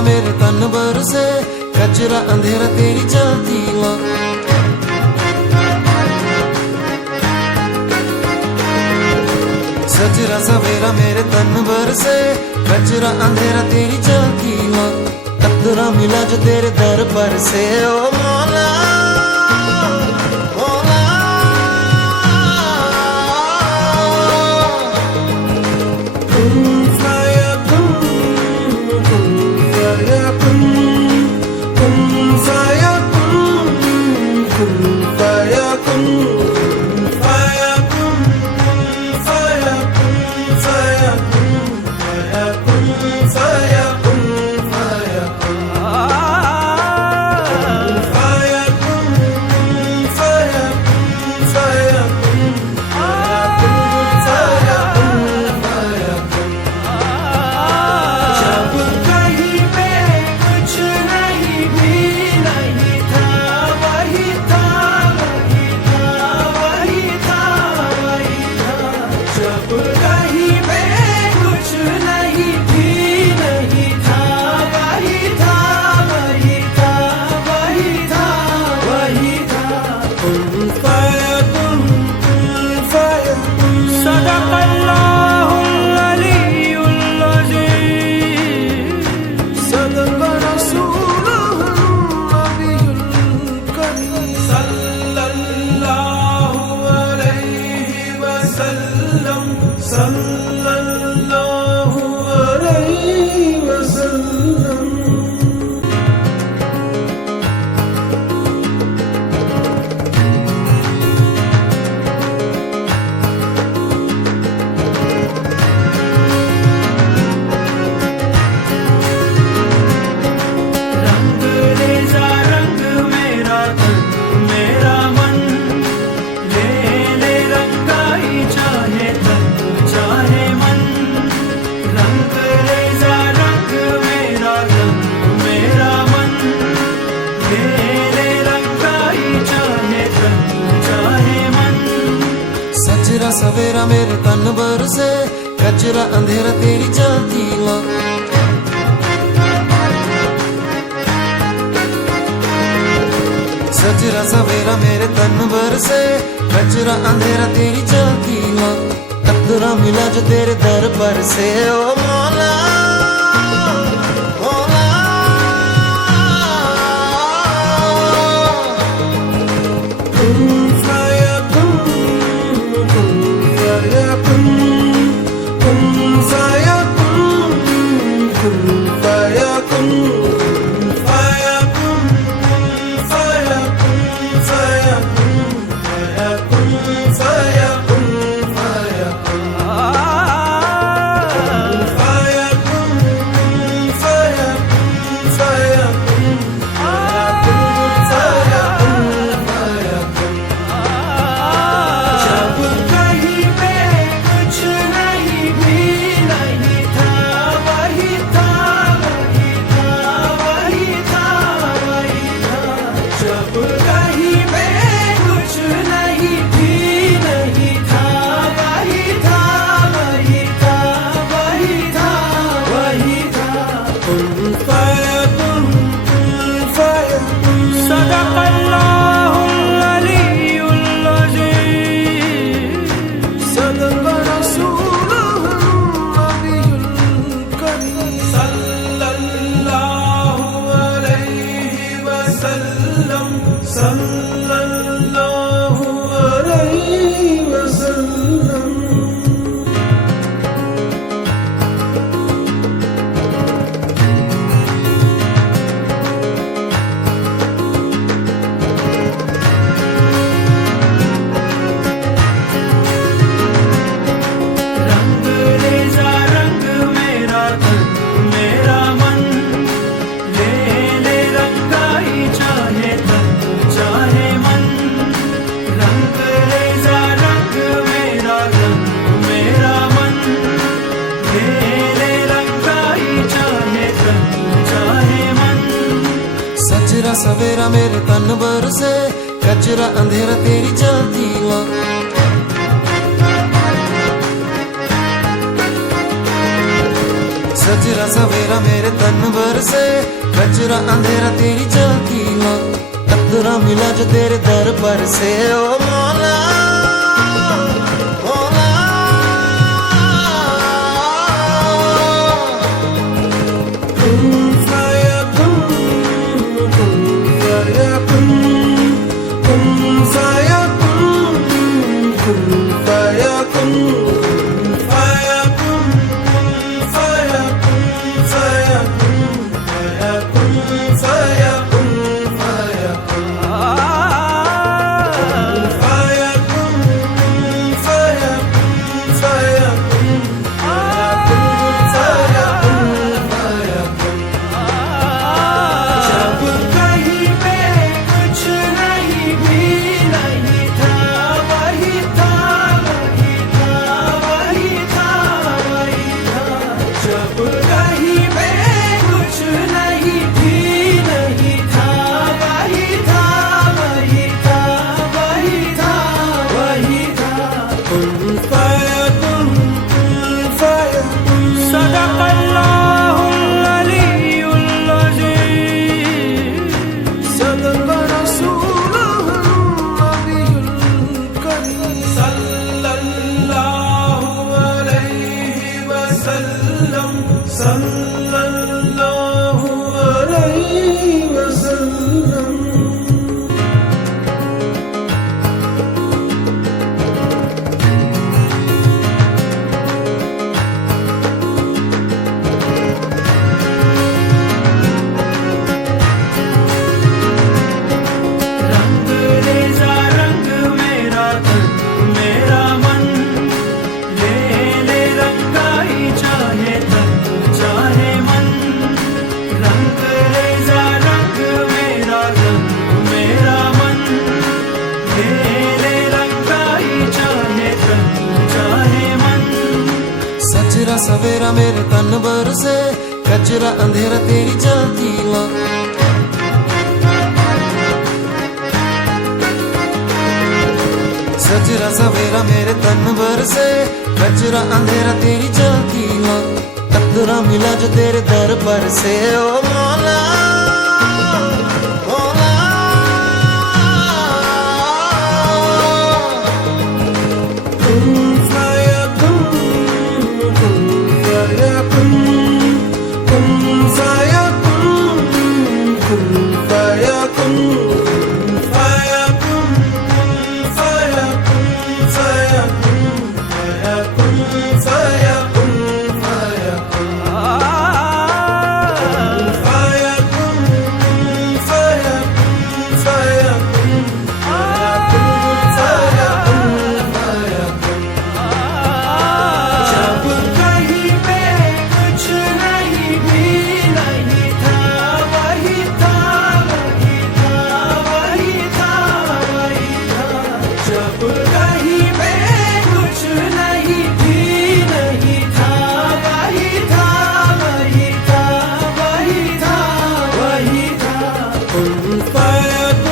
सवेरा मेरे तन बरसे, कचरा अंधेरा तेरी चलती ला। सजरा सवेरा मेरे तन बरसे, कचरा अंधेरा तेरी चलती ला। कतरा मिला जो तेरे दर पर से, ओ मौला सवेरा मेरे तन बरसे, कचरा अंधेरा तेरी चलती ला। सजरा सवेरा मेरे तन बरसे, कचरा अंधेरा तेरी चलती ला। कतरा मिला जो तेरे दर पर से, ओ मौला सवेरा मेरे तन बरसे, कचरा अंधेरा तेरी चलती ला। सजरा सवेरा मेरे तन बर बरसे कचरा अंधेरा तेरी झांकी ला, कतरा मिला जो तेरे दर पर से ओ मौला मौला। कुन फयाकुन, कुन फयाकुन, कुन फयाकुन, कुन फयाकुन, फयाकुन, फयाकुन, फयाकुन, फयाकुन, फयाकुन, फयाकुन, फयाकुन, फयाकुन, फयाकुन, जब कहीं पे कुछ नहीं भी नहीं था, वही था, वही था, वही था, वही था। जब कहीं पे कुछ नहीं भी नहीं था, वही था, वही था, वही था, वही था। कुन फयाकुन, कुन फयाकुन। सदक़ल्लाहुल अलीयुल अज़ीम। सदक़ रसूलुहुन नबियुल करीम। सल्लल्लाहु अलैहि वसल्लम, सल्लल्लाहु अलैहि वसल्लम। रंग रेज़ा रंग मेरा तन मेरा मन, ले ले रंगाई चाहे तन चाहे मन। रंग रेज़ा रंग मेरा तन मेरा मन, ले ले रंगाई चाहे तन चाहे मन। सजरा सवेरा मेरे तन बरसे कचरा अंधेरा तेरी झांकी ला, सजरा सवेरा मेरे तन बरसे कचरा अंधेरा तेरी झांकी ला, कतरा मिला जो तेरे दर पर से ओ मौला मौला। कुन फयाकुन, कुन फयाकुन, कुन फयाकुन, कुन फयाकुन, फयाकुन, फयाकुन, फयाकुन, फयाकुन, फयाकुन, फयाकुन, फयाकुन, फयाकुन, फयाकुन, फयाकुन, जब कहीं पे कुछ नहीं भी नहीं था, वही था, वही था, वही था, वही था। जब कहीं पे कुछ नहीं भी नहीं था, वही था, वही था, वही था, वही था। कुन फयाकुन।